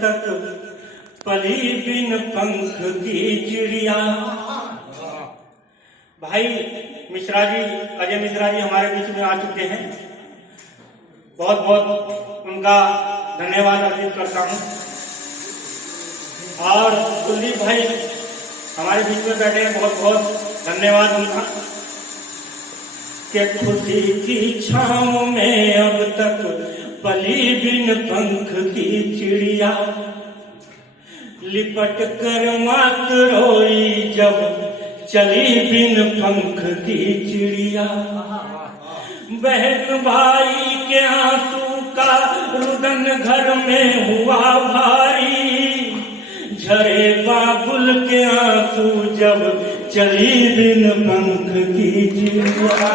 तक पली बिन पंख की चिड़िया। भाई मिश्रा जी, अजय मिश्रा जी हमारे बीच में आ चुके हैं। बहुत बहुत उनका धन्यवाद अर्पित करता हूँ। और कुलदीप भाई हमारे बीच में बैठे हैं, बहुत बहुत धन्यवाद उनका। कि खुशी की छाँव में अब तक पली बिन पंख की चिड़िया, लिपट कर मात रोई जब चली बिन पंख की चिड़िया। बहन भाई के आंसू का रुदन घर में हुआ भारी, झरे बाबुल के आंसू जब चली बिन पंख की चिड़िया।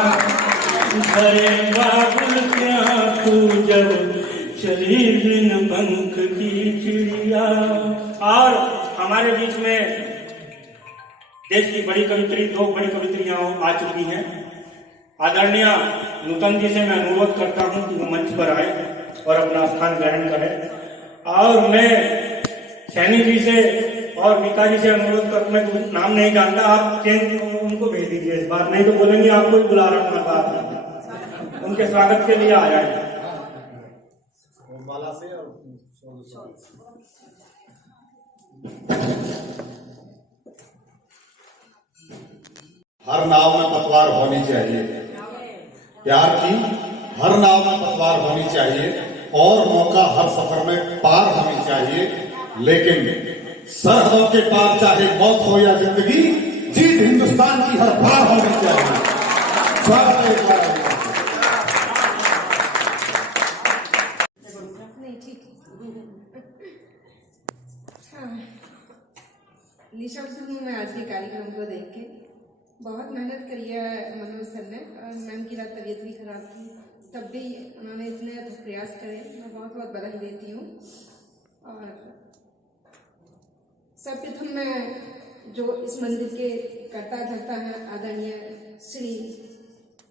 झरे बाबुल के आंसू जब चली बिन पंख की चिड़िया। और हमारे बीच में देश की बड़ी कवित्री, दो बड़ी कवित्रियां आ चुकी हैं। आदरणीय नूतन जी से मैं अनुरोध करता हूं कि वो मंच पर आए और अपना स्थान ग्रहण करें। और मैं सैनी जी से और मीका जी से अनुरोध कर, मैं कुछ नाम नहीं जानता, आप चेंज उनको भेज दीजिए इस बार, नहीं तो बोलेंगे आपको ही बुला रहा हूँ बात। उनके स्वागत के लिए आ जाए। माला से और हर नाव में पतवार होनी चाहिए, प्यार की हर नाव में पतवार होनी चाहिए और मौका हर सफर में पार होनी चाहिए। लेकिन सरहदों के पार चाहे मौत हो या जिंदगी, जीत हिंदुस्तान की हर बार होनी चाहिए। स्वागत है। निःशब्द हूँ मैं आज के कार्यक्रम को देख के। बहुत मेहनत करी है मनोज सर ने, और मैम की रात तबीयत भी खराब थी, तब भी उन्होंने इतने प्रयास करे, मैं बहुत बहुत बधाई देती हूँ। और सर्वप्रथम मैं जो इस मंदिर के कर्ता धर्ता हैं आदरणीय श्री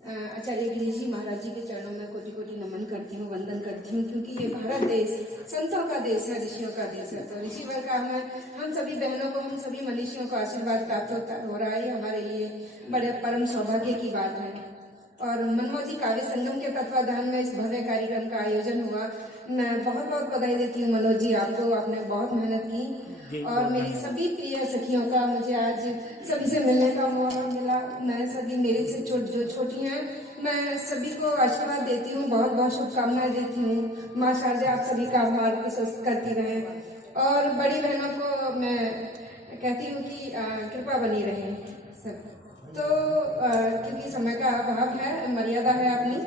आचार्य गिरीश जी महाराज जी के चरणों में कोटि कोटि नमन करती हूँ, वंदन करती हूँ, क्योंकि ये भारत देश संतों का देश है, ऋषियों का देश है। तो ऋषि वर्ग का हम सभी बहनों को, हम सभी मनीषियों को आशीर्वाद प्राप्त हो रहा है, हमारे लिए बड़े परम सौभाग्य की बात है। और मनमोजी काव्य संगम के तत्वाधान में इस भव्य कार्यक्रम का आयोजन हुआ। मैं बहुत बहुत बधाई देती हूँ मनोज जी आपको, आपने बहुत मेहनत की। और मेरी सभी प्रिय सखियों का मुझे आज सभी से मिलने का मौका मिला। मैं सभी मेरे से जो छोटी हैं, मैं सभी को आशीर्वाद देती हूँ, बहुत बहुत शुभकामनाएं देती हूँ। माँ शारदा आप सभी का मार्ग प्रशस्त करती रहे। और बड़ी बहनों को मैं कहती हूँ कि कृपा बनी रहे सब। तो क्योंकि समय का अभाव है, मर्यादा है अपनी,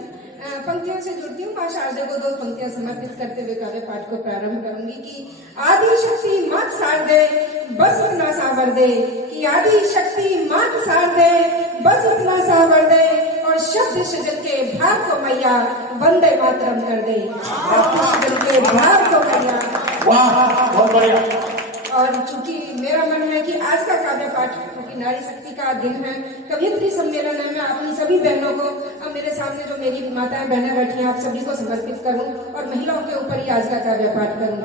पंक्तियों से जुड़ती हूँ। माँ शारदा को दो पंक्तियां समर्पित करते हुए काव्य पाठ को प्रारंभ करूंगी कि आदि शक्ति मात शारदे बस उतना सावर दे, कि आदि शक्ति मात शारदे बस उतना सावर दे, और शब्द सृजन के भाव को मैया वंदे मातरम कर दे। शब्द सृजन के भाव को मैया, वाह बहुत बढ़िया। और चूंकि मेरा मन है कि आज का काव्य पाठ, क्योंकि नारी शक्ति का दिन है, कवियत्री सम्मेलन है, मैं अपनी सभी बहनों को, अब मेरे सामने जो मेरी माताएं बहनें बैठी हैं, आप सभी को समर्पित करूं और महिलाओं के ऊपर ही आज का काव्य पाठ करूं।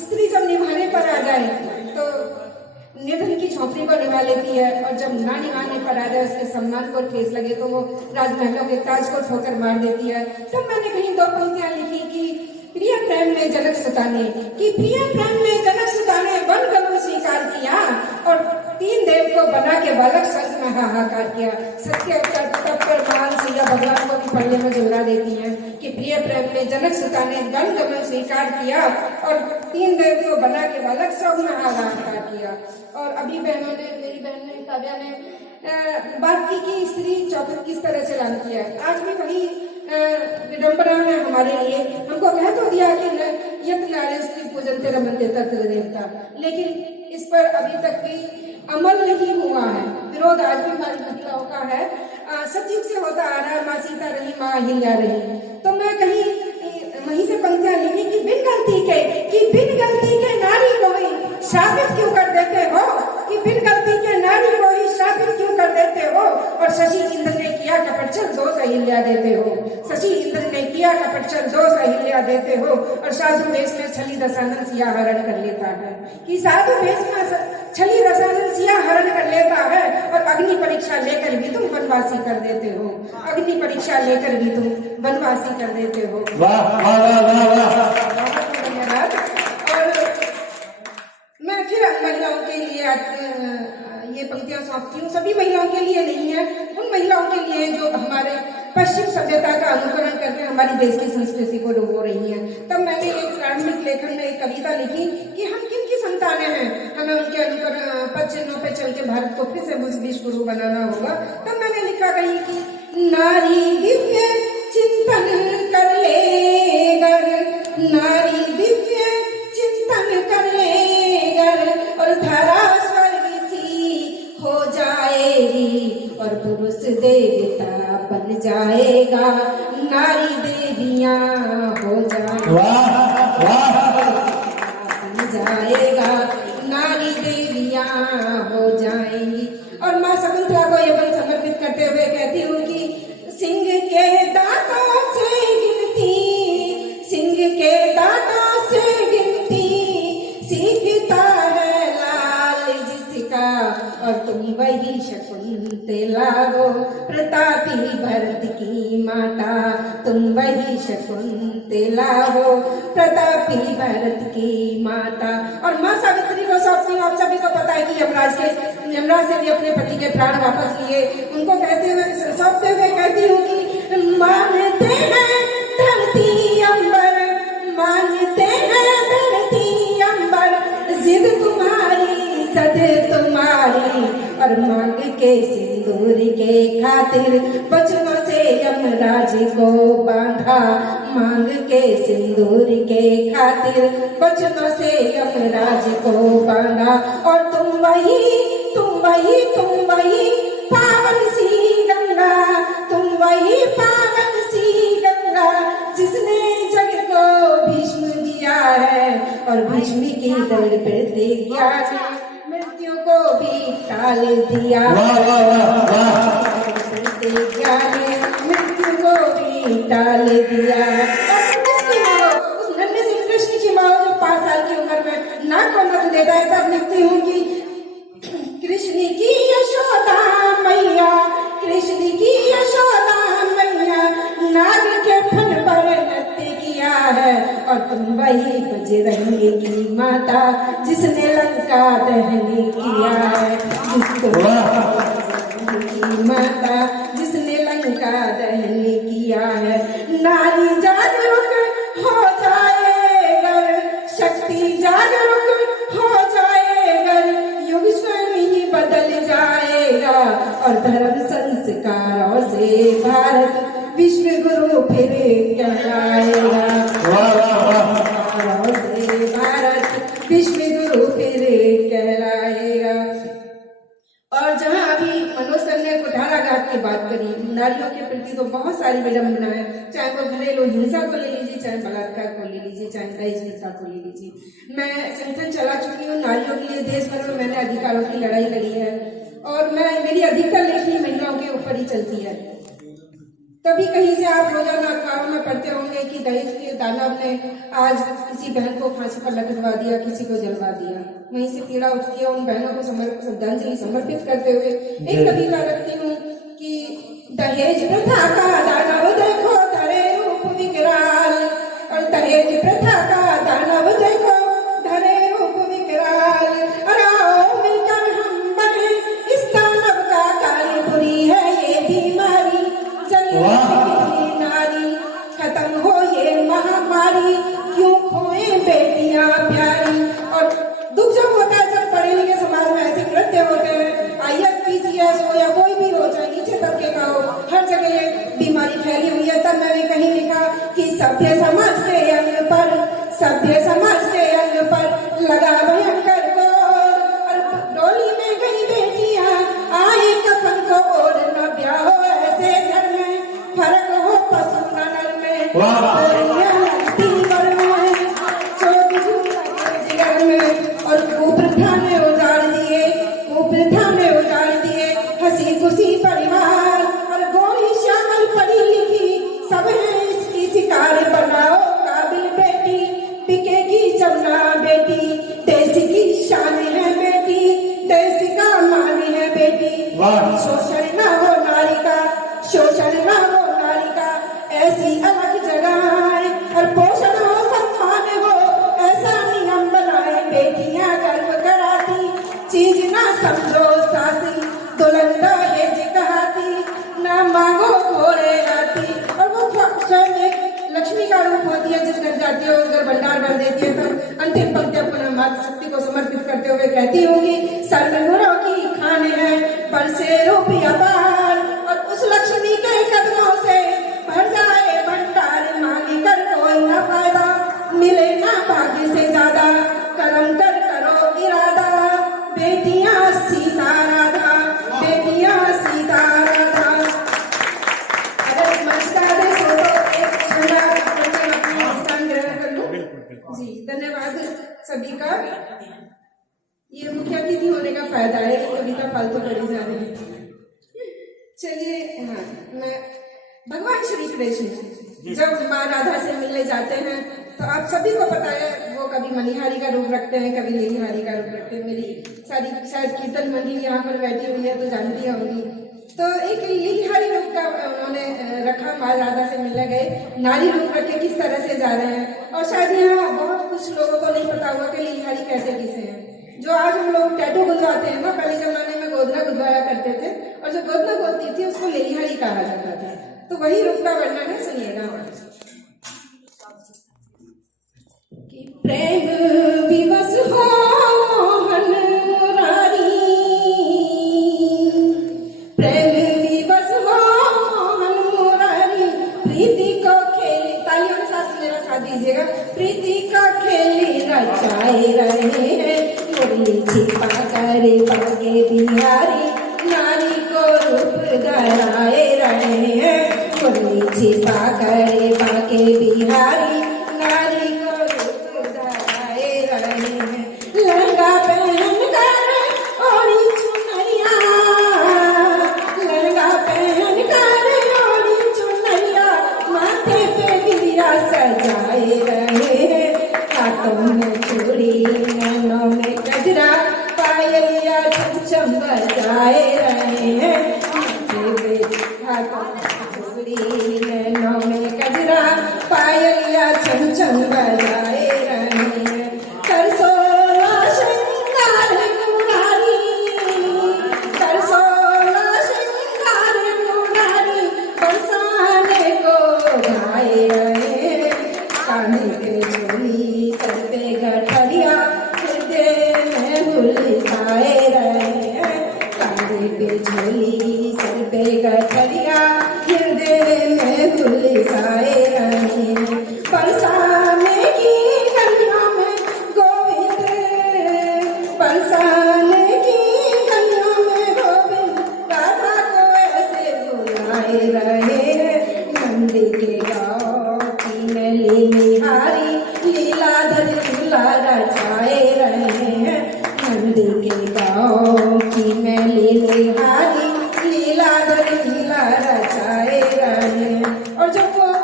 स्त्री जब निभाने पर आ जाए तो निर्धन की झोंपड़ी को निभा लेती है, और जब ना निभाने पर आ जाए, उसके सम्मान को ठेस लगे, तो वो राजमहलों के ताज को ठोकर मार देती है। तब मैंने कहीं दो पंक्तियां लिखी कि प्रिय प्रेम में जनक सुताने, कि प्रिय प्रेम में जनक सुताने वन कमल स्वीकार किया, और तीन देव को बना के बालक स्वर्ग में हाहाकार किया। सत्य तब पर महान सैया भगवान को भी पढ़ने में जोड़ा देती हैं कि प्रिय प्रेम में जनक सुता ने वन कमल स्वीकार किया, और तीन देव को बना के बालक स्वर्ग में हाहाकार किया। और अभी बहनों ने, मेरी बहन ने, काव्या ने बात की कि स्त्री चौखट किस तरह से लान किया है। आज भी वही विडम्बना है हमारे लिए। हमको कह तो दिया कि यत नारी स्त्री पूजन तेरा मंदिर तत्र देवता, लेकिन इस पर अभी तक भी अमल नहीं हुआ है। विरोध आज भी हमारी महिलाओं का है। सतयुग से होता आ रहा है, माँ सीता रही, माँ अहिल्या रही। तो मैं कहीं वहीं से पंक्तियां लिखी कि बिन गलती के नारी को ही शापित क्यों कर देते हो, कि बिन गलती के नारी को ही शापित क्यों कर देते हो, और शशि इंद्र ने किया कपट दोष अहिल्या देते हो। शशि इंद्र ने किया किया कपट चल दोष अहिल्या देते हो, और साधु वेश में छली दशानन सिया हरण कर लेता है। कि साधु वेश में छली दशानन सिया हरण कर लेता है, और अग्नि परीक्षा लेकर भी तुम वनवासी कर देते हो, अग्नि परीक्षा लेकर भी तुम वनवासी कर देते हो। वाह वाह वाह वाह। धन्यवाद। और मैं फिर महिलाओं के लिए ये पंक्तियां सौंपती हूँ। सभी महिलाओं के लिए नहीं है, उन महिलाओं के लिए जो हमारे पश्चिम सभ्यता का अनुकरण करके हमारी देश की संस्कृति को डुबो रही हैं। तब मैंने एक प्रारंभिक लेखन में एक कविता लिखी कि हम किन की संतानें हैं, हमें उनके अनुकरण पद चिन्हों पे चल के भारत को फिर से विश्व गुरु बनाना होगा। तब मैंने लिखा कहीं कि नारी दिव्य चिंतन कर ले गर, नारी दिव्य चिंतन कर ले गर, और धरा हो जाएगी, और पुरुष देवता बन जाएगा, नारी देवियां हो जाएगा, बन जाएगा, नारी देवियां हो जाएंगी। और माँ शकुंतला को ये बल समर्पित करते हुए कहती हूँ कि सिंह के दांतों से गिनती, सिंह के दांतों से गिनती सीखता है लाल जिसका, और तुम वही शकुंतला हो प्रतापी भरत की माता, तुम वही शकुंतला हो प्रतापी भरत की माता। और माँ सावित्री को सौंपती हूँ। आप सभी को पता है कि यमराज से भी अपने पति के प्राण वापस लिए, उनको कहते हुए सौंपते हुए कहती हूँ कि मानते हैं धरती अंबर, मानते हैं धरती अंबर, जिद तुम्हारी सद तुम्हारी, और मांग के सिंदूर के खातिर बचनों से यमराज को बांधा, मांग के सिंदूर के खातिर बचनों से यमराज को बांधा। और तुम वही पावन सी गंगा, तुम वही पावन सी गंगा, जिसने जग को भीष्म दिया है, और भीष्म की दृढ़ प्रतिज्ञा से मृत्यु को भी टाल दिया, प्रतिज्ञा ने मृत्यु को भी टाल दिया। उस नन्हे से कृष्ण की माँ जो 5 साल की उम्र में नाक को मत देता है, तब लिखती हूँ कि कृष्ण की यशोदा मैया, कृष्ण की यशोदा मैया, नाग के फन पर नृत्य किया है, और तुम वही बजरंगी की माता, जिसने लंका दहन किया है, की माता जिसने लंका दहन किया है। नारी जागरूक हो जाएगा, शक्ति जागरूक हो जाएगा, युग स्वयं ही बदल जाएगा, और धर्म संस्कारों से भारत विश्व गुरु फिर कहलाएगा, से भारत विश्व गुरु फिर कहलाएगा। और जहाँ अभी मनोज सर ने कुठाराघात की बात करी, नारियों के प्रति तो बहुत सारी विडम्बना है, चाहे वो घरेलू हिंसा को ले लीजिए, चाहे बलात्कार को ले लीजिए, चाहे दहेज प्रथा को ले लीजिए। मैं संगठन चला चुकी हूँ नारियों के लिए, देश भर में मैंने अधिकारों की लड़ाई लड़ी है, और मेरी अधिकतर लेखनी महिलाओं के ऊपर ही चलती है। कभी कहीं से आप रोजाना अखबारों में पढ़ते होंगे कि दहेज के दानव ने आज किसी बहन को फांसी पर लटकवा दिया, किसी को जलवा दिया। वहीं से पीड़ा उठती है। उन बहनों को श्रद्धांजलि समर्पित करते हुए एक कविता रखती हूँ कि दहेज प्रथा का दानव देखो धरे रूप विकराल, और दहेज प्रथा का दानव देखो धरे रूप विकराल, और मिलकर हम बने इस दानव का कालीपुरी है ये बीमारी, नारी खत्म हो ये महामारी, क्यों खोए बेटियां प्यारी। और दुख जब होता है जब पढ़े लिखे समाज में ऐसे कृत्य होते हैं, IAS PCS हो या कोई भी हो, चाहे नीचे तबके का हो, हर जगह ये बीमारी फैली हुई है। तब मैंने कहीं लिखा कि सभ्य समाज के अंग पर, सभ्य समाज के अंग पर लगा भयंकर को, और डोली में गई बेटियां आए कफन को ओढ़, न ब्याह हो ऐसे घर में, फर्क हो पशु नर में, और कुप्रथा ने उजाड़ दिए, कुप्रथा ने उजाड़ दिए हंसी खुशी परिवार, और गोरी श्यामल पढ़ी लिखी सब है इसकी शिकार। शोषण न हो नारी का, शोषण न हो नारी का, ऐसी अलग जगाए और पोषण हो सम्मान हो, ऐसा नियम बनाए। बेटियां गर्व कराती चीज ना समझो सासी, दुल्हन दहेज कहाती ना मांगो घोड़े लाती। और वो स्वयं एक लक्ष्मी का रूप होती है, जिस घर जाती है उस घर भंडार भर देती है। तो अंतिम पंक्ति अपने मातृशक्ति को समर्पित करते हुए कहती होगी, सर्वगुणों की खान है बरसे रुपया पार, और उस लक्ष्मी के कदमों से भर जाए भंडार। मांगे कर कोई ना फायदा, मिले ना भाग्य से ज्यादा, कर्म कर करो इरादा। बेटियां सीता राधा, बेटियां सीता राधा। अगर मंचता दे तो एक स्थान ग्रहण कर लूं। जी धन्यवाद सभी का। ये मुख्य अतिथि होने का फायदा है, ये कविता फालतू पढ़ी जा रही है। चलिए, हाँ, मैं भगवान श्री कृष्ण जब माँ राधा से मिलने जाते हैं तो आप सभी को पता है वो कभी मनिहारी का रूप रखते हैं, कभी लेनिहारी का रूप रखते हैं। मेरी सारी शायद कीर्तन मंडली यहाँ पर बैठी हुई है तो जानती होंगी। तो एक लेनिहारी रूप का उन्होंने रखा, माँ राधा से मिलने गए, नारी रूप रख के किस तरह से जा रहे हैं। और शायद यहाँ बहुत कुछ लोगों को नहीं पता हुआ कि लेनिहारी कहते किसे हैं। जो आज हम लोग टैटू गुंजवाते हैं ना, पहले जमाने में गोदना गुंजवाया करते थे, और जो गोदना गोदती थी उसको लेनिहारी कहा जाता था। तो वही रूप का वर्णन है, सुनिएगा। कि प्रेम विवश हो मोहन मुरारी, प्रेम विवश हो मोहन मुरारी, प्रीति को खेली, तालियों के साथ मेरा साथ दीजिएगा। प्रीति का खेली रचाए रहे हैं, मुरली छिपा कर बागे बिहारी, नारी को रूप धराए रहे हैं। मुरली छिपा कर बागे बिहारी, नारी को रूप धराए रहे हैं। लहंगा पहन कर ओढ़ी चुनरिया, लहंगा पहन कर ओढ़ी चुनरिया, माथे पे बिंदिया सजाए रहे हैं। हाथों में चूड़ी, नैनों में गजरा, पायलिया छम बजाए रहे हैं। हाथों में चूड़ी, नैनों में गजरा, पायलिया छम बजाए रहे हैं। करसोला श्रृंगार मुरारी, करसोला श्रृंगार मुरारी, बरसाने को गाए रहे हैं। कान्हे के झोली, सर पे गठरिया, हृदय में हुलसाए रहे हैं। कान्हे पे झोली, सर पे गठरिया, हृदय में हुलसाए रहे हैं। बरसाने की गलियों में गोविंद, बरसाने की गलियों में गोविंद, राधा को ऐसे बुलाए रहे हैं। नंदी के गाँव की मैली निहारी, लीलाधर लीला रचाए रहे हैं। नंदी के गाँव की मैली निहारी, लीलाधर लीला रचाए रहे हैं। और जब वो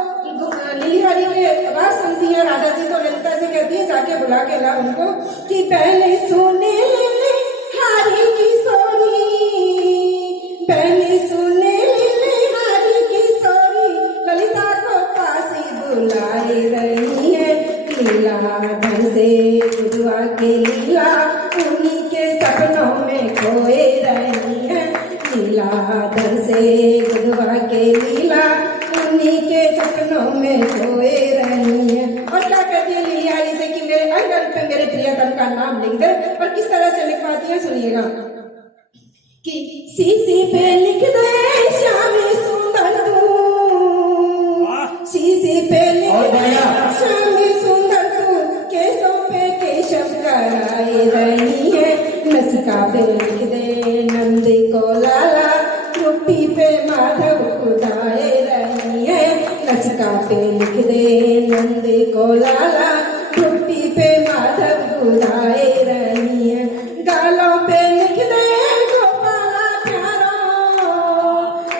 लीलाहरी की आवाज सुनती है राधा जी तो ललिता से कहती है, जाके बुला के ला उनको कि पहले सुने लीलाहरी की सोरी, पहले सुने लीलाहरी की सोरी, ललिता को पास बुलाए रही है। लीलाधर से गुरुआ के लीला, उन्हीं के सपनों में खोए रही है। लीलाधर से गुरुआ के लीला, उन्हीं के सपनों में खोए रही है। और क्या कहती है लीलाहरी से कि मेरे अंगन पे मेरे प्रियतम का नाम लिख दे। और किस तरह से लिखवाती है सुनिएगा कि शीशी पे लिख दे श्याम सुंदर तू, शीशी पे लिख दे श्याम सुंदर तू, केसों पे केशव कराए रही है। नसिका पे लिख दे नंद को लाला, रुपी पे माधव खुदाए रही है। नसिका पे लिख दे नंद को लाला, रुपी पे माधव खुदाए रही है। गालों पे लिख दे गोपाला प्यारो,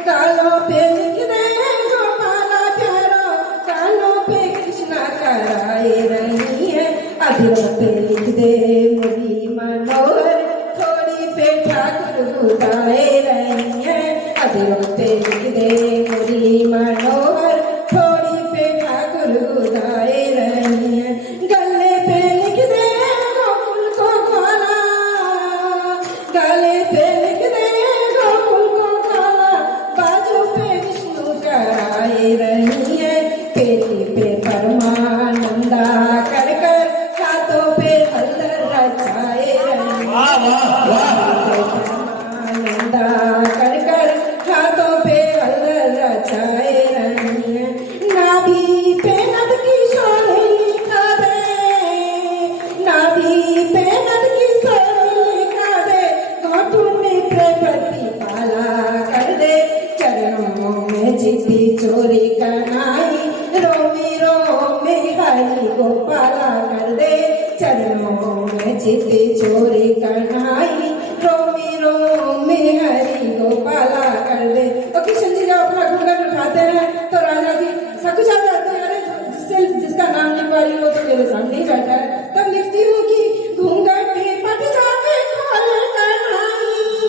गालों पे लिख दे गोपाला प्यारो, कानों पे कृष्णा कराए रही है। अधरों पे लिख दे मुरली मनोहर, थोड़ी पे ठाकुर गुदगुदाए रही है। अधरों पे लिख दे मुरली मनोहर, थोड़ी पे ठाकुर गुदाए रही है। गले पे लिख दे गोकुल को खोला, गले पे लिख दे गोकुल को खोला, बाजू पे विष्णु चढ़ाए रही है। पेटी पे परमानंदा कर कर, हाथों पे हल्दर रचाए रही है। परमानंदा कर कर, हाथों पे हल्दर रचाए रही है। नाभि पे नद की शोले लिखा दे, नाभि पे नद की शोले लिखा दे, होठों में प्रकृति पाला कर दे। चरणों में चिट्ठी चोरी कनाई, रोमी रोमी हरि गोपाला कर दे। चरणों में चिट्ठी चोरी कनाई, रोमी रोमी हरि गोपाला कर दे। और किशन जी जब अपना घूंघट उठाते हैं तो राजा जी सकुचा जाते हैं, अरे जिसका नाम लिखवाई वो तो मेरे सामने ही बैठा है। तब लिखती हूँ कि घूंघट पट जावे खोल कनाई,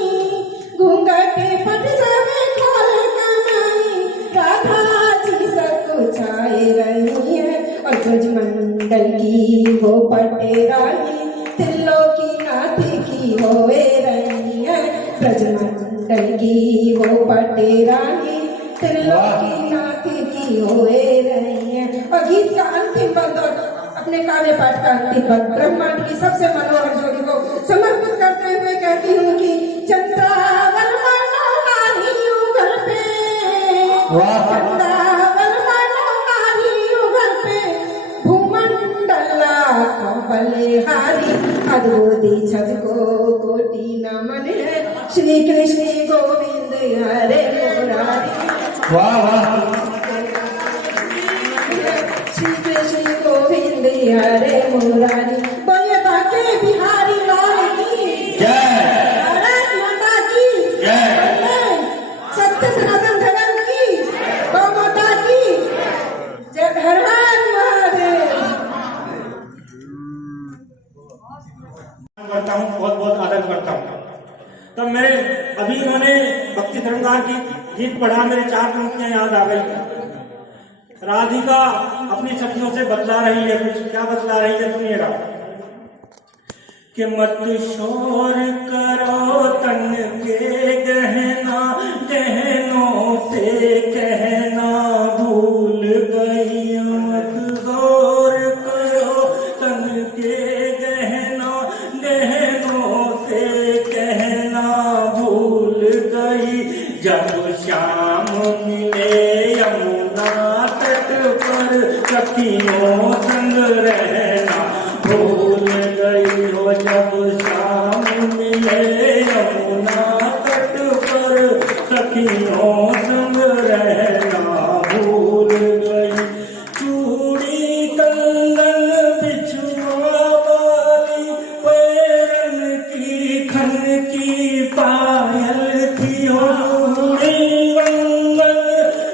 घूंघट पट जावे खोल कनाई, राधा जी सकुचाए रही है। और ब्रजमंडल की वो पटे रानी, त्रिलोकी नाथ की होए रही है। ब्रजमंडल की वो पटे रानी, त्रिलोकी नाथ की होए रही है। और गीत का अंतिम पद और अपने काव्य पाठ का अंतिम पद ब्रह्मांड की सबसे मनोहर जोड़ी को समर्पित करते हुए कहती हूँ कि चंद्रावन मनोहारी युगल पे, चंद्रावन मनोहारी युगल पे, भूमंडला बलिहारी, अद्भुति छद को कोटि नमन है। श्री कृष्ण गोविंद हरे मुरारी, वाह वाह, श्री कृष्ण गोविंद हरे मुरारी। बोले बाके बिहारी लाल की जय, भारत माता की जय, बोले सत्य सनातन धर्म की, गौ माता की जय। हर हर महादेव। करता हूँ, बहुत बहुत आदर करता हूँ। तब मेरे अभी इन्होंने भक्ति धर्मगार की गीत पढ़ा, मेरे चार पंक्तियां याद आ गई। राधिका अपनी सखियों से बतला रही है, कुछ क्या बतला रही है सुनिएगा। कि मत शोर करो तन के गहना, गहनों से कहना भूल गई। मत शोर करो तन के गहना, गहनों से कहना भूल गई। जब शाम मिले यमुना तट पर, सखियों संग रहना भूल गई हो। जब शाम मिले यमुना तट पर, सखियों संग रहना भूल गई। चूड़ी कंगन बिछुआ वाली, पैरन की खन की पायल थी हो। चूड़ी कंगन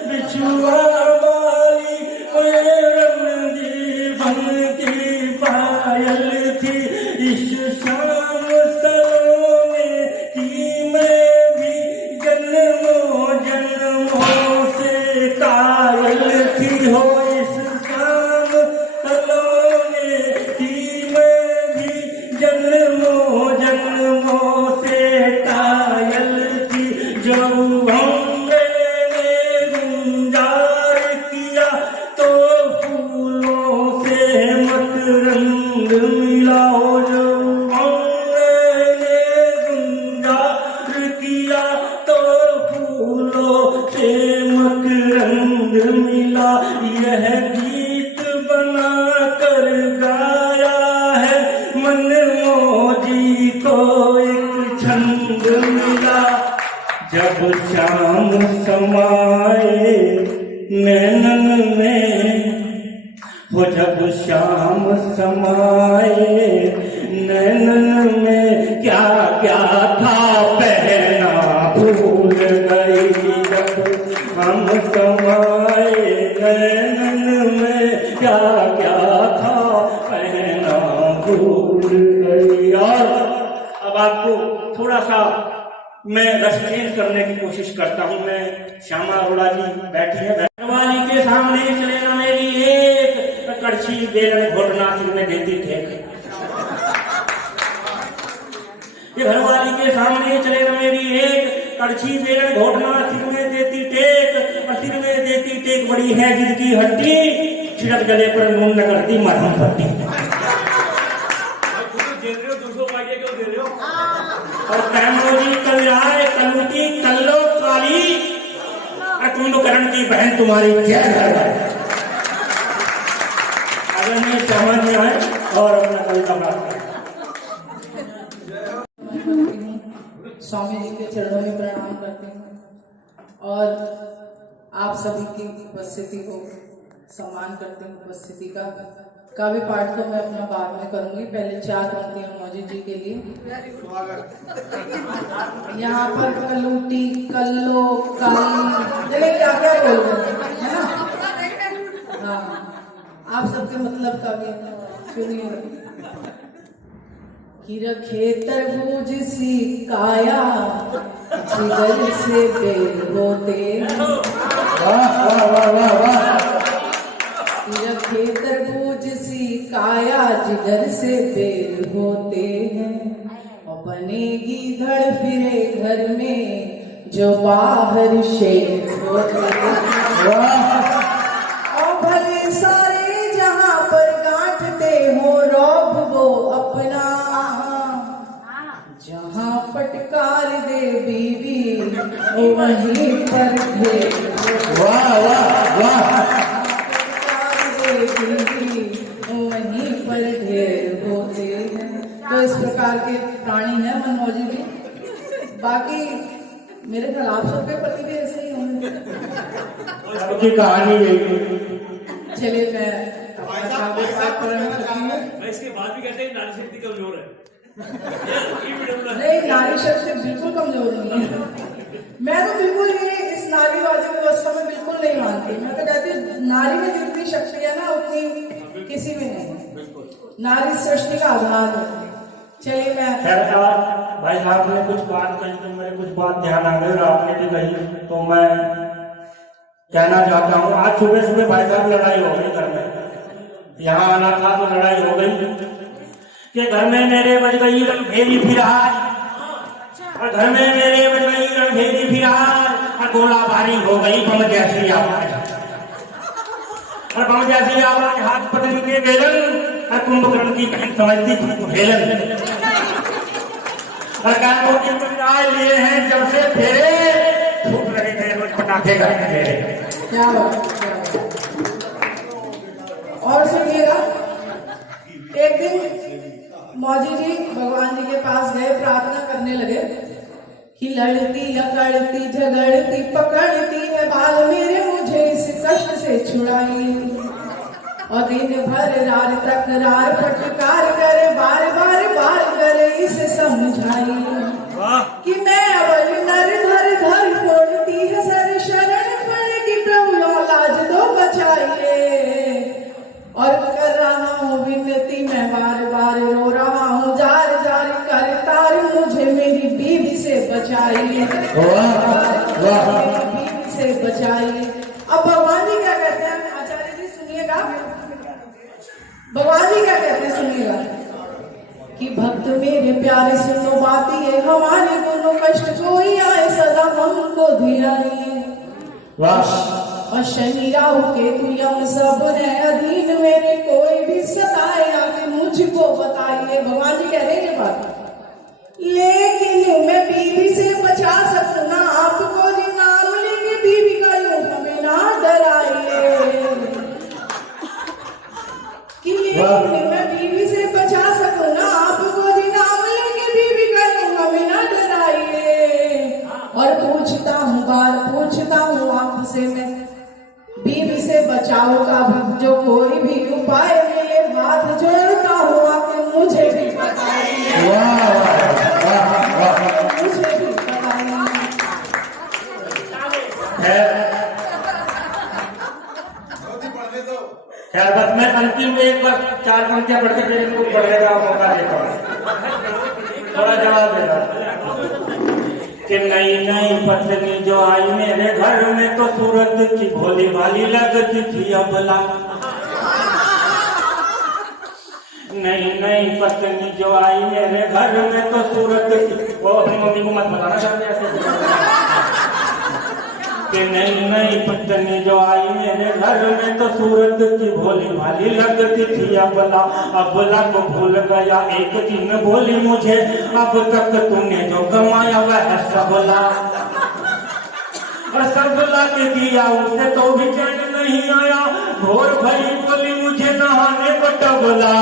बिछुआ वाली, पैरन की खन की पायल थी। इस शाम सलोने की मैं भी जन्मों जन्मों से कायल थी हो। इस शाम सलोने की मैं भी जन्मों जन्मों से कायल थी। जब हमने गुंजार किया तो फूलों से मकरंद मिला हो। जब हमने गुंजार किया तो फूलों से मकरंद मिला। यह गीत बना कर गाया है, मन मौजी को एक छंद मिला। जब शाम समाए नैनन में हो, जब शाम समाए नैनन में, क्या क्या था पहना भूल गई। जब हम समाए नैनन में, क्या क्या था भूल गई। और अब आपको थोड़ा सा मैं रेस्ट्रेन करने की कोशिश करता हूँ। मैं श्यामा अरोड़ा जी बैठी है, घरवाली के सामने चले ना मेरी एक कड़छी बेलन घोटना सिर में देती ठेक। ये घरवाली के सामने चले ना मेरी एक कड़छी बेलन घोटना सिर में देती टेक, और सिर में देती टेक बड़ी है जिद की हड्डी, छिड़क गले पर नून न करती मरहम पट्टी। और कैमरोजी कविराय कलूटी कल्लो काली कुंभकर्ण की बहन तुम्हारी जय है। अगर मैं समझ में आए और अपना कविता प्राप्त स्वामी जी के चरणों में प्रणाम करती हूँ और आप सभी की उपस्थिति को सम्मान करती हूँ। उपस्थिति का काव्य पाठ तो मैं अपना बाद में करूंगी, पहले 4 पंक्तियां मौजी जी के लिए। यहाँ पर कलूटी कल्लो काली देखिए क्या क्या बोल रहे हैं ना। हाँ, आप सबके मतलब का भी सुनिए। कि रखे तरबूज सी काया जिगर से बेर होते, वाह वाह वाह वाह वाह। रखे तरबूज सी काया जिगर से बेर होते हैं, और बनेगी धड़ फिरे घर में जो बाहर शेर होते हैं। और भले सारे जहां पर गांठते हो रौब वो अपना, जहां फटकार दे बीवी वहीं पर ढेर। वाह वाह वाह। वहीं पर ढेर होते हैं। तो इस प्रकार के प्राणी हैं मनमौजी भी। बाकी मेरे ख्याल आप सबके पति भी ऐसे ही होंगे। की कहानी चलिए मैं अपना काव्य पाठ प्रारंभ करती हूँ। इसके बाद भी कहते हैं नारी शक्ति कमजोर है। नहीं, नारी शक्ति बिल्कुल कमजोर नहीं है। मैं तो बिल्कुल ये इस नारीवादी व्यवस्था में बिल्कुल नहीं मानती। मैं तो कहती हूँ नारी में जितनी शक्ति है ना उतनी किसी में नहीं। नारी सृष्टि का आधार है। चलिए मैं भाई साहब ने कुछ बात कही तो मेरे कुछ बात ध्यान आ गई और आपने भी कही तो मैं कहना चाहता हूँ। आज सुबह सुबह भाई साहब लड़ाई हो गई घर में, यहाँ आना था तो लड़ाई हो गई कि घर में मेरे बज गई रंगेरी फिरार, और घर में मेरे बज गई रंगेरी फिरार, और गोलाबारी हो गई बम जैसी आवाज, और बम जैसी आवाज हाथ पत्नी के बेलन, और कुंभकर्ण की बहन समझती थी तो हेलन, और गायों की राय लिए हैं जब से फेरे फूट रहे थे रोज पटाखे घर में मेरे। क्या बात। और सुनिएगा, एक दिन मौजी जी भगवान जी के पास गए, प्रार्थना करने लगे कि लड़ती अकड़ती झगड़ती पकड़ती है बाल मेरे, मुझे इस कष्ट से छुड़ाइए। और दिन भर रात तकरार फटकार करे, बार बार बार करे इसे समझाइए कि मैं अवल नर धर धर फोड़ती है सर, शरण पड़ेगी प्रभु लाज दो बचाइए। और कर रहा हूँ विनती मैं बार बार, रो रहा हूँ जार जार कर तार, मुझे मेरी बीवी से बचाइए, बीवी से बचाइए। अब भगवान जी क्या कहते हैं आचार्य जी सुनिएगा, भगवान जी क्या कहते हैं सुनिएगा कि भक्त मेरे प्यारे सुनो बात ये, हमारे दोनों कष्ट कोई आए सदा हमको धिराइए। और शनि राहु केतु यम सब है अधीन मेरे, कोई भी सताए आके मुझको बताइए। भगवान जी कह रहे हैं ये बात, लेकिन मैं बीवी से बचा सकूं ना आपको, जी नाम लेके बीवी का यूं हमें ना डराइए। कि लेकिन मैं बीवी से बचा सकूं ना आपको, जी नाम लेके बीवी का यूं हमें ना डराइए। और पूछता हूँ आपसे मैं, बीवी से बचाओ का भी जो कोई भी उपाय मिले, हाथ जोड़ता हूँ आके मुझे भी बताइए, मुझे भी बताइए। खैर बस मैं अंतिम में एक बार 4 पंक्तियां पढ़ के फिर इनको पढ़ने का मौका देता हूँ, थोड़ा जवाब देना। कि नई नई पत्नी जो आई मेरे घर में तो सूरत की भोली भाली लगती थी अबला। नई नई पत्नी जो आई मेरे घर में तो सूरत की, वो अपनी मम्मी को मत बताना चाहते ऐसे कि नई नई पत्नी जो आई मेरे घर में तो सूरत की भोली भाली लगती थी अबला। अबला को भूल गया एक दिन बोली मुझे अब तक तूने जो कमाया वह सबला। और सबला के दिया उसे तो भी चैन नहीं आया, भोर भई बोली मुझे नहाने को टबला।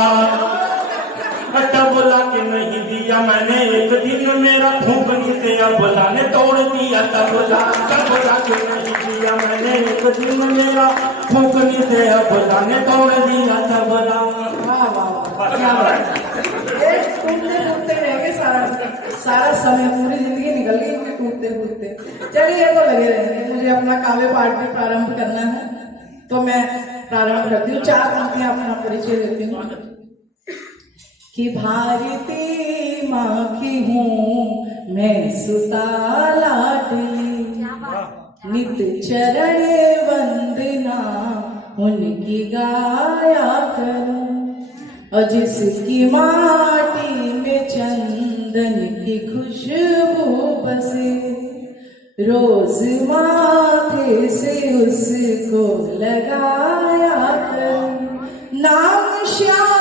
टबला के नहीं दिया मैंने एक दिन मेरा फूंकनी से अबला ने तोड़ दिया तबला। टबला के नहीं दिया मैंने एक दिन मेरा फूंकनी से अबला ने तोड़ दिया तबला। वाह वाह क्या बात है। एक टूटते फूटते रह गए, सारा समय पूरी जिंदगी निकल गई इनके टूटते फूटते। चलिए ये तो लगे रहेंगे, मुझे अपना काव्य पाठ भी प्रारंभ करना है तो मैं प्रारंभ करती हूँ। 4 पंक्तियां अपना परिचय देती हूँ कि भारती माँ की हूँ मैं सुता लाडली, नित चरण वंदना उनकी गाया करूं। और जिसकी माटी में चंदन की खुशबू बसे, रोज माथे से उसको लगाया करूं। नाम श्यामा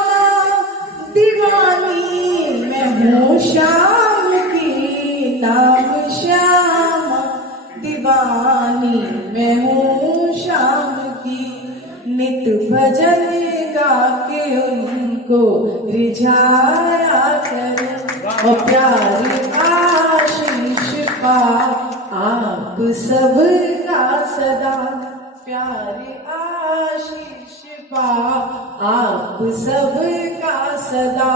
दीवानी मैं हूँ श्याम की, नाम श्यामा दीवानी मैं हूँ श्याम की। नित भजन गा के उनको रिझाया करूं। और प्यारी आशीष पा आप सबका सदा, प्यारी आशीष पा आप सबका सदा।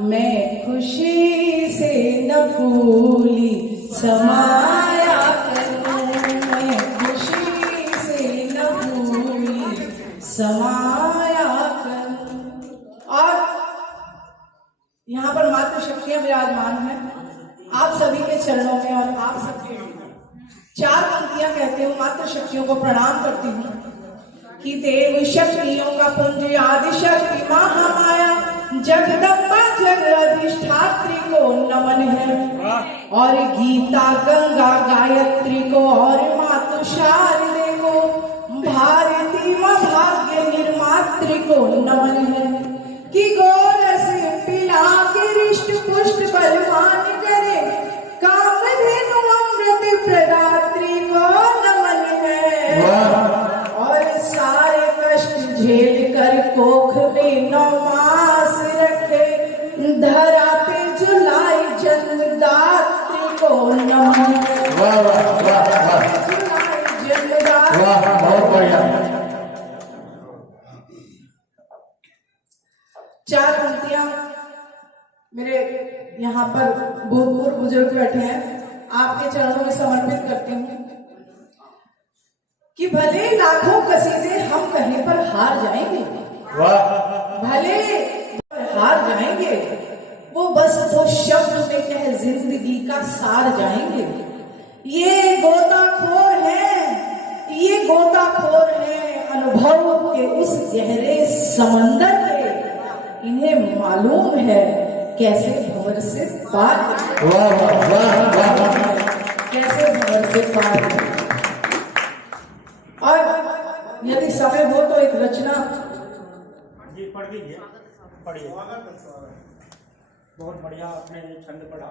मैं खुशी से न फूली समाया करूं, मैं खुशी से न फूली समाया करूं। और यहाँ पर मातृ शक्तियां विराजमान हैं आप सभी के चरणों में, और आप सबके 4 पंक्तियां कहते हुए मातृ शक्तियों को प्रणाम करती हूँ कि देव शक्तियों का पुंज आदि शक्ति महामाया जगदम्बा जग अधिष्ठात्री को नमन है। और गीता गंगा गायत्री को और मातु शारदे को, भारती मां भाग्य निर्मात्री को नमन है। कि गोरस पिला के रिष्ट पुष्ट बलवान करे, कामधेनु अमृत प्रदात्री को नमन है। और सारे कष्ट झेल कर कोख में 9 मास रखे, धरा पे जुलाई जन्मदात्री को नमन है। बहुत बढ़िया। 4 पंक्तियां मेरे यहाँ पर भूतपूर्व बुजुर्ग बैठे हैं, आपके चरणों में समर्पित करती हूँ कि भले लाखों कसीदे हम कहीं पर हार जाएंगे, भले हार जाएंगे, वो बस 2 शब्द में कह जिंदगी का सार जाएंगे। ये गोताखोर हैं, ये गोताखोर हैं अनुभव के उस गहरे समंदर के, इन्हें मालूम है कैसे भंवर से पार, कैसे भंवर से पार। और यदि समय हो तो एक रचना जी पढ़ दीजिए, पढ़िए। बहुत बढ़िया आपने छंद पढ़ा।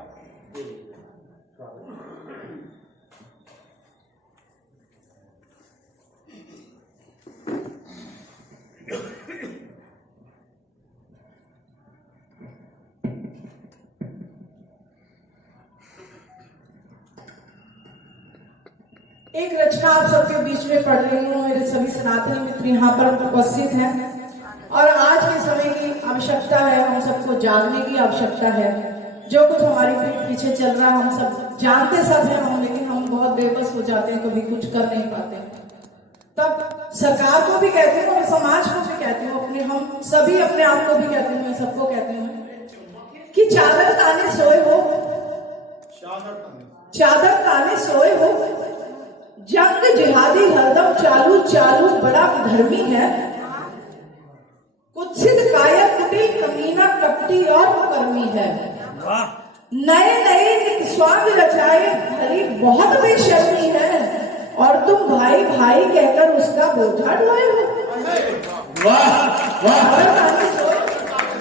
एक रचना आप सबके बीच में पढ़ रही हूँ। मेरे सभी सनातनी मित्र यहाँ पर उपस्थित हैं और आज के समय की आवश्यकता है, हम सबको जागने की आवश्यकता है। जो कुछ हमारी पीठ पीछे चल रहा है हम सब जानते सब हैं हम, लेकिन हम बहुत बेबस हो जाते हैं, कभी कुछ कर नहीं पाते। तब सरकार को भी कहती हूँ और समाज को भी कहती हूँ, अपने हम सभी अपने आप को भी कहती हूँ, मैं सबको कहती हूँ कि चादर ताने सोए हो, चादर ताने सोए हो। जंग जिहादी हरदम चालू चालू बड़ा धर्मी है। कुत्सित कायर कुटिल कमीना कपटी और कर्मी है। नए नए नित स्वांग रचाए भरी बहुत बेशर्मी है। और तुम भाई भाई कहकर उसका बोझा ढोए हो। वाह वाह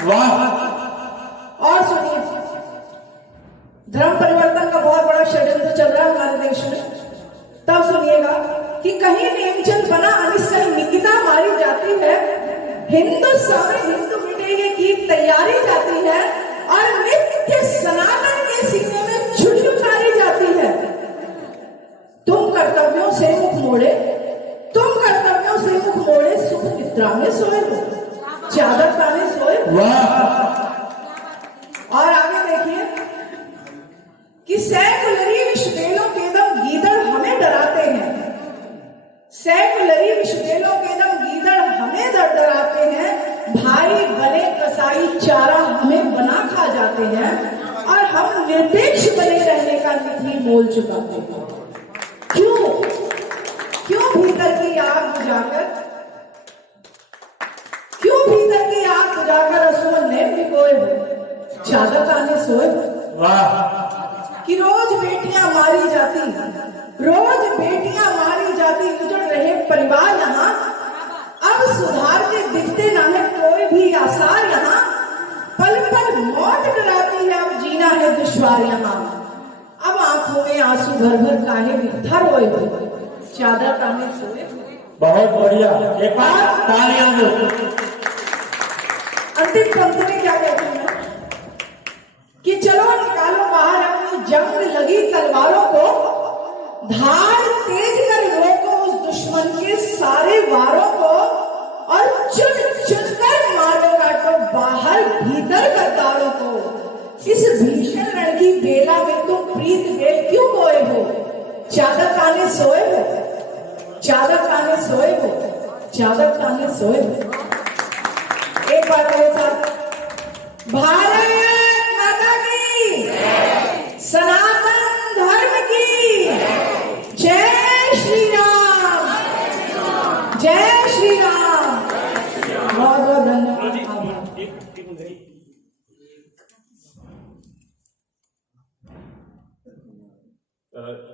वाह। और सुनिए, धर्म परिवर्तन का बहुत बड़ा षड्यंत्र चल रहा है हमारे देश में। तब सुनिएगा कि कहीं नेमचंद बना अनिस कहीं निकिता मारी जाती है। हिंदुस्तान में हिंदू मिटेगे की तैयारी जाती है और नित्य सनातन के सीने में छुरी उतारी जाती है। तुम कर्तव्यों से मुख मोड़े, तुम कर्तव्यों से मुख मोड़े सुख निद्रा में सोए हो, चादर ताने सोए। और आगे देखिए कि सेकुलरी विश्ववेलों के दम गीदड़ हमें डराते हैं। सेकुलरी विश्ववेलों के दम गीदड़ हमें डराते हैं। भाई बने कसाई चारा हमें बना खा जाते हैं और हम निरपेक्ष बने रहने का निधि मोल चुकाते हैं। क्यों क्यों भीतर की आग बुझाकर, क्यों भीतर की आग बुझाकर असुर ने भिगोए हो, चादर ताने सोए हो। कि रोज बेटियां मारी जाती, रोज बेटियां मारी जाती, उजड़ रहे परिवार यहाँ। अब सुधार के दिखते ना है कोई भी आसार यहाँ। पल पल मौत डराती है, अब जीना है दुश्वार यहाँ। अब आंखों में आंसू भर भर काहे बिखर रोए हो, चादर ताने सोए। बहुत बढ़िया, एक बार तालियां दो। अंतिम पंक्ति में क्या कहते हैं कि चलो निकालो बाहर अपनी जंग लगी तलवारों को, धार तेज कर रोको उस दुश्मन के सारे वारों को, और चुन चुन कर मारो काटो बाहर भीतर गद्दारों को। इस भीषण रण की बेला में तुम प्रीत बेल क्यों बोए हो, चादर ताने सोए हो, चादर ताने सोए हो, चादर ताने सोए हो। एक बार मेरे साथ, भारत माता की, सनातन धर्म की जय श्री राम, जय श्री राम। बहुत बहुत धन्यवाद।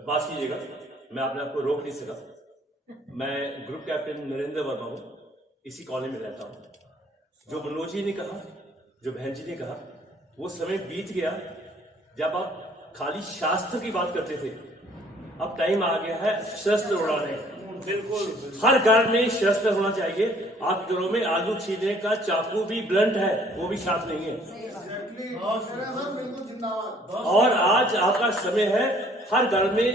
बात कीजिएगा, मैं अपने आप को रोक नहीं सका। मैं ग्रुप कैप्टन नरेंद्र वर्मा हूँ, इसी कॉलेज में रहता हूँ। जो मनोज जी ने कहा, जो बहन जी ने कहा, वो समय बीत गया जब आप खाली शास्त्र की बात करते थे। अब टाइम आ गया है शस्त्र उड़ाने। बिल्कुल हर घर में शस्त्र होना चाहिए। आपके घरों में आलू छीलने का चाकू भी ब्लंट है, वो भी साथ नहीं है। और आज आपका समय है, हर घर में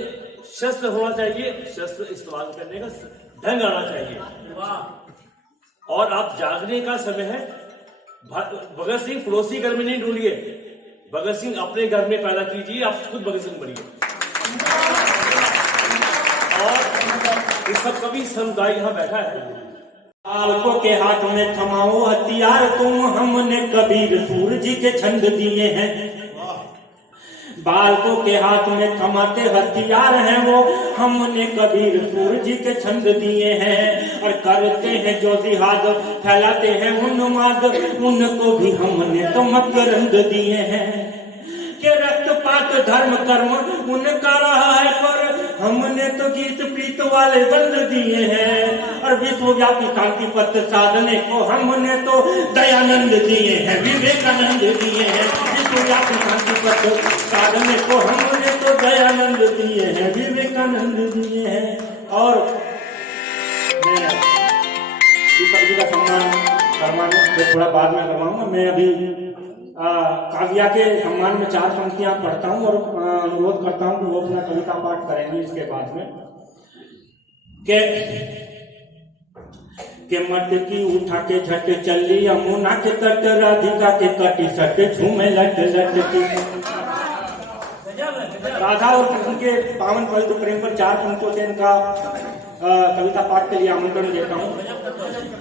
शस्त्र होना चाहिए, शस्त्र इस्तेमाल करने का ढंग आना चाहिए। और आप जागने का समय है। भगत सिंह पड़ोसी घर में नहीं ढूंढिए, भगत सिंह अपने घर में पैदा कीजिए, आप खुद भगत सिंह बनिए। और इस सब कवि समुदाय यहाँ बैठा है। बालकों के हाथ में थमाओ हथियार तुम, हमने कबीर सूरज के छंद दिए हैं। बालकों के हाथ में थमाते हथियार हैं वो, हमने कबीर सूरज के छंद दिए हैं। और करते हैं जो जिहाद, फैलाते हैं उन्माद, उनको भी हमने तो मकरंद दिए हैं। के रक्तपात धर्म कर्म उनका रहा है, पर हमने तो गीत प्रीत वाले बंद दिए हैं। और विश्वव्यापी शांति पथ साधने को हमने तो दयानंद दिए हैं, विवेकानंद दिए हैं। विश्वव्यापी शांति पथ साधने को हमने तो दयानंद दिए हैं, विवेकानंद दिए हैं। और मैं दीपक जी का सम्मान थोड़ा बाद में करवाऊंगा। मैं अभी काव्या के सम्मान में 4 पंक्तियां पढ़ता हूं और अनुरोध करता हूं कि वो अपना कविता पाठ करेंगे इसके बाद में। के मटकी उठा के झट चली यमुना के तट, राधिका के कटी सट झूमे लट लटकी। राधा और कृष्ण के पावन पवित्र प्रेम पर 4 पंक्तियों से इनका कविता पाठ के लिए आमंत्रण देता हूँ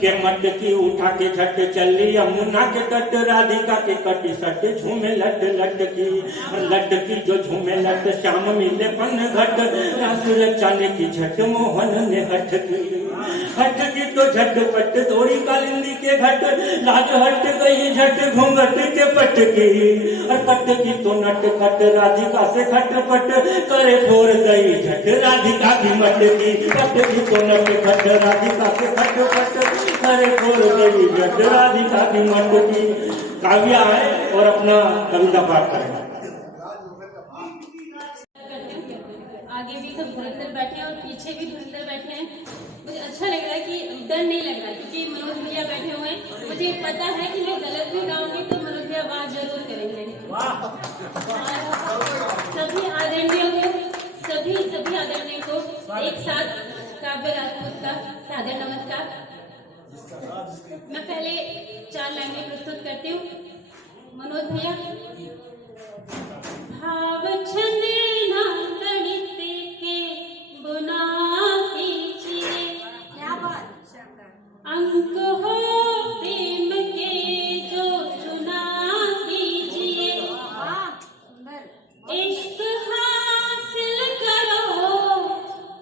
के मटकी उठा के झट चली यमुना के तट राधिका के कटी सट झूमे लट लटकी जो झूमे लट श्याम मिले पन घट रासुर चाने की झट मोहन ने हटकी तो झटपट दौड़ी कालिंदी के घट लाज हट गई झट घूंघट के पटकी और पटकी तो नट खट राधिका से खटपट करे फोर गई झट राधिका की मटकी पटकी तो नट खट राधिका से खटपट करे फोर गई झट राधिका की मटकी। काव्या है और अपना कविता पाठ करेगा। आगे भी सब धुरंधर बैठे हैं और पीछे भी धुरंधर बैठे हैं। मुझे अच्छा लग रहा है कि डर नहीं लग रहा क्योंकि मनोज भैया बैठे हुए हैं। मुझे पता है कि मैं गलत भी गाऊंगी तो मनोज भैया वाह जरूर करेंगे। सभी आदरणीय को एक साथ काव्य राजपूत का सादर नमस्कार। मैं पहले 4 लाइनें प्रस्तुत करती हूँ। मनोज भैया भाव छंद ना गणित के बुना कीजिए अंक हो प्रेम के जो चुना कीजिए इश्क हासिल करो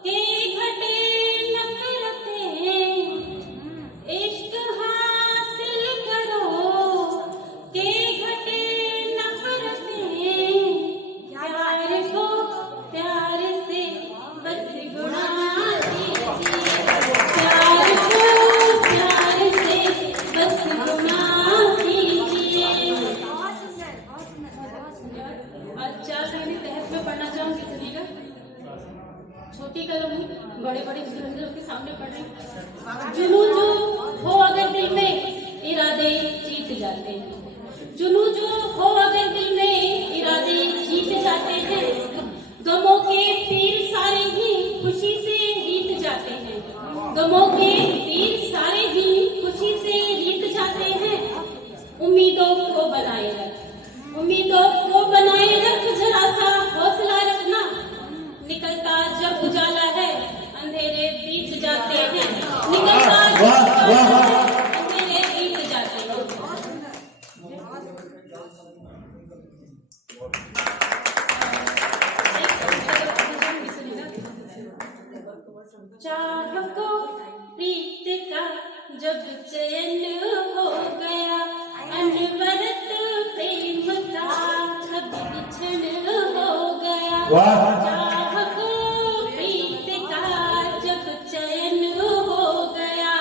के घटे नफरतें इश्क हासिल करो के घटे नफरतें प्यार को प्यार से बस गुणा कीजिए प्यार को प्यार से बस गुणा कीजिए। आज 4 लाइनें तहत में पढ़ना चाहूंगी, सुनिएगा। छोटी कलम बड़े बड़े धुरंधरों के सामने पढ़ रही। जुनू जो हो अगर दिल में इरादे जीत जाते हैं जुनू जो हो अगर दिल में इरादे जीत जाते हैं गमों के तीर सारे ही खुशी से रीत जाते हैं गमों के तीर सारे ही खुशी से रीत जाते हैं। उम्मीदों को बनाए रख जरा सा हौसला रखना निकलता जब उजाला है अंधेरे बीत जाते हैं निकलता जब अंधेरे बीत जाते हैं। चाह को प्रीत का जब चयन हो गया अनवरत प्रेम का कब बिछड़ हो गया चाह को प्रीत का जब चयन हो गया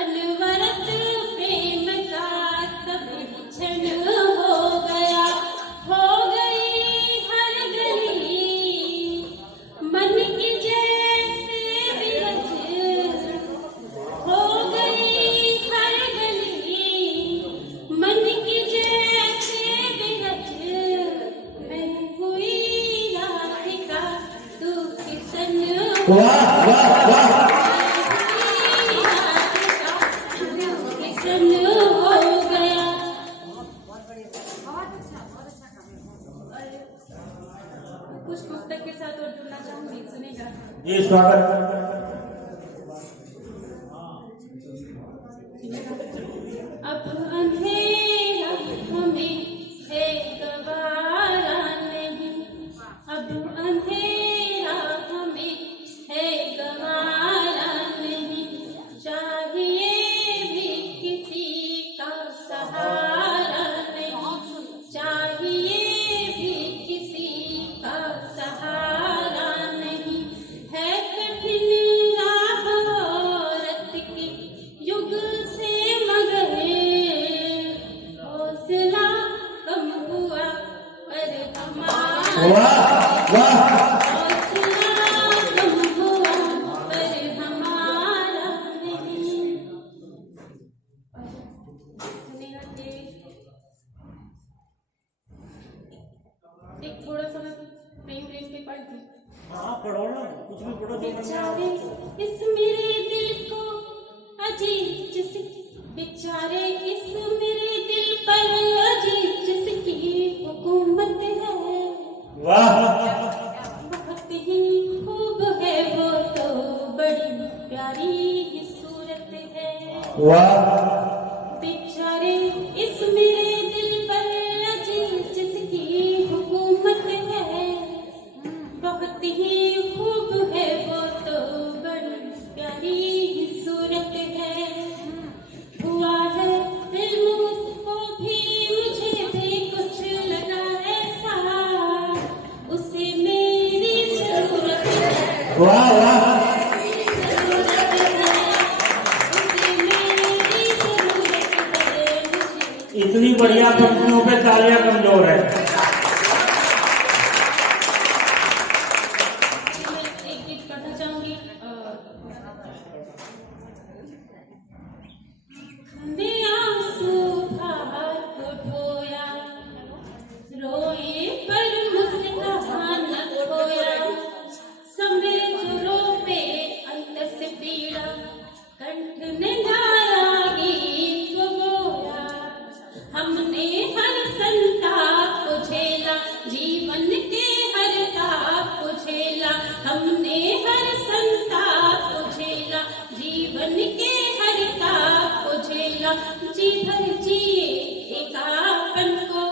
अनवरत प्रेम का कब बिछड़ हो गया हो गई हर गली मन की जैसे विरज हो गई हर गली मन की जैसे विरज मैं हुई राधिका तू किसन किसन हो गया। कुछ पुस्तक के साथ और जुड़ना चाहूंगी, सुनेगा। ये स्वागत। अब अंधेरा हमें है गवारा नहीं अब अंधेरा हमें है गवारा नहीं चाहिए भी किसी का सहारा नहीं चाहिए भी किसी का सहारा नहीं है कठिन राह औरत की युग से मगर हौसला कम हुआ पर हमारा हौसला कम हुआ पर हमारा नहीं। सुनेगा एक थोड़ा सा मैं प्रेम पे पढ़ती हाँ पढ़ो ना, कुछ भी पढ़ो जो मन में बेचारे आए। इस मेरे दिल को अजीब जिस बेचारे इस मेरे दिल पर अजीब जिसकी हुकूमत है वाह बहुत ही खूब है वो तो बड़ी वाह बेचारे इस मेरे दिल पर अजीज जिसकी हुकूमत है, बहुत ही खूब है वो तो बड़ी प्यारी सूरत है। हुआ है इल्म उसको भी मुझे भी कुछ लगा ऐसा, उसे मेरी जरूरत है। वाह वाह इतनी बढ़िया पंक्तियों पे तालियां कमजोर है। मैं एक गीत पढ़ना चाहूंगी। खंडे आंसू भार को ढोया, रोए पर मुस्कान न खोया, समय जो रोपे अंत से पीड़ा, कंठ में नारागी को बोया। हमने हर संताप को झेला, जीवन के हर ताप को झेला, हमने हर संताप को झेला, जीवन के हर ताप को झेला। जी भर जिए एकापन को,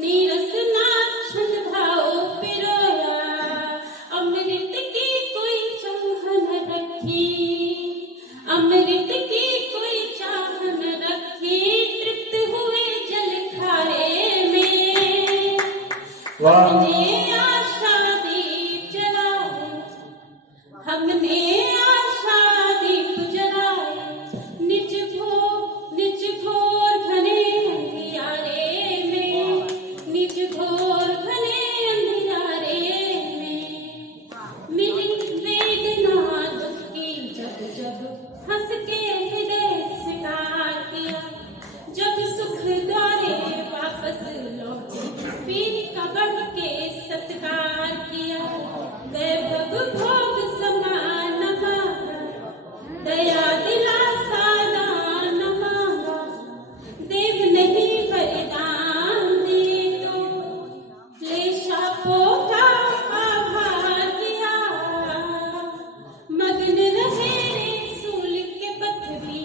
नीरस ना छंद भाव पिरोया, अमृत की कोई चाह न रखी, अमृत की कोई चाह न रखी, तृप्त हुए जल खाए में। हमने आशा दीप जलाए, हमने आशा दीप जलाए, निज घोर घने अंधियारे में, निज घोर घने अंधियारे में। मिली वेदना दुख की जब जब हंस के हृदय स्वीकार किया, जब सुख द्वारे वापस लौटे पीर का बढ़ के सत्कार किया। वैभव भोग समान मांगा, दया दिलासा दान मांगा, देव नहीं वरदान दिए तो क्लेशा पोता आभार किया। मगन रहे रे सूल के पथ भी,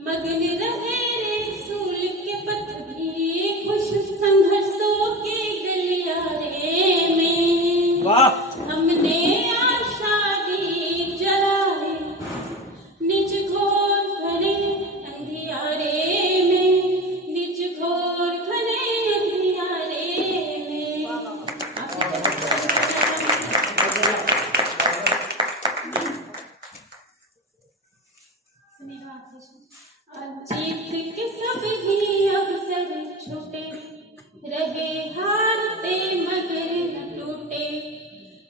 मगन रहे रे सूल के पथ भी, खुश संघर्षों के गलियारे में। वाह हमने आशा दीप जलाए, निज घोर घने अंधियारे में, निज घोर घने अंधियारे में। जीत के सब ही अवसर छूटे, रहे हारते मगर न टूटे।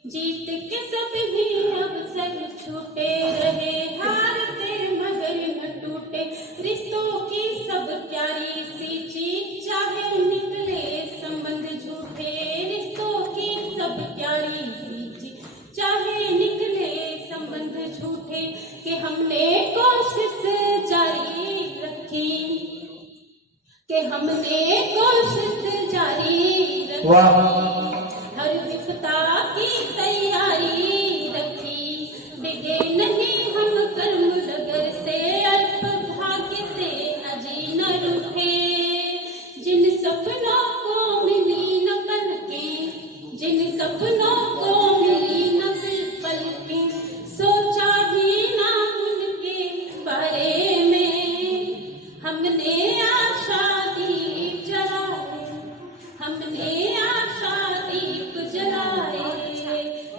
जीत के सब ही अवसर छूटे, रहे हारते मगर न टूटे। रिश्तों की सब प्यारी सी चीज, चाहे निकले संबंध झूठे। रिश्तों की सब प्यारी सी चीज, चाहे निकले संबंध झूठे। कि हमने कोशिश जारी रखी, कि हमने कोशिश जारी रखी। वाह हर विपदा की तैयारी रखी, डिगे नहीं हम कर्म डगर से, अल्प भाग्य से न जी न रूठे। जिन सपनों को मिली न पलकें, जिन सपनों को मिली न पलकें, सोचा ही ना उनके बारे में। हमने आशा दीप जलाए, हमने आशा दीप जलाए,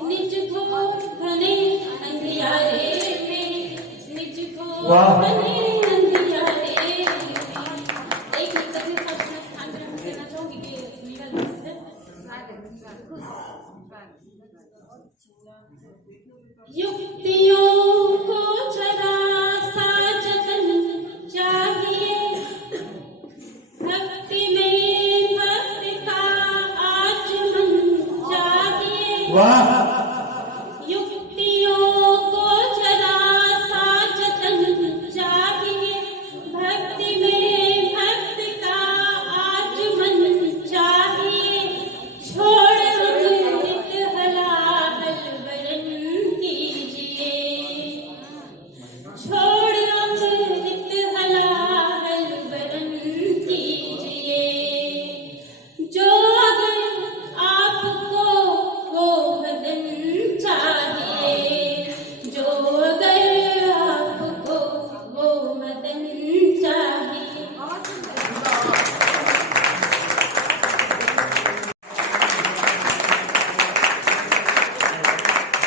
निज घोर घने अंधियारे में, निज घोर घने अंधियारे में। एक निकट में फर्स्ट में स्थान ग्रहण करना चाहूंगी कि लीगल से युक्तियों को जरा सा जतन चाहिए, भक्ति में भक्त का आचमन चाहिए। वाह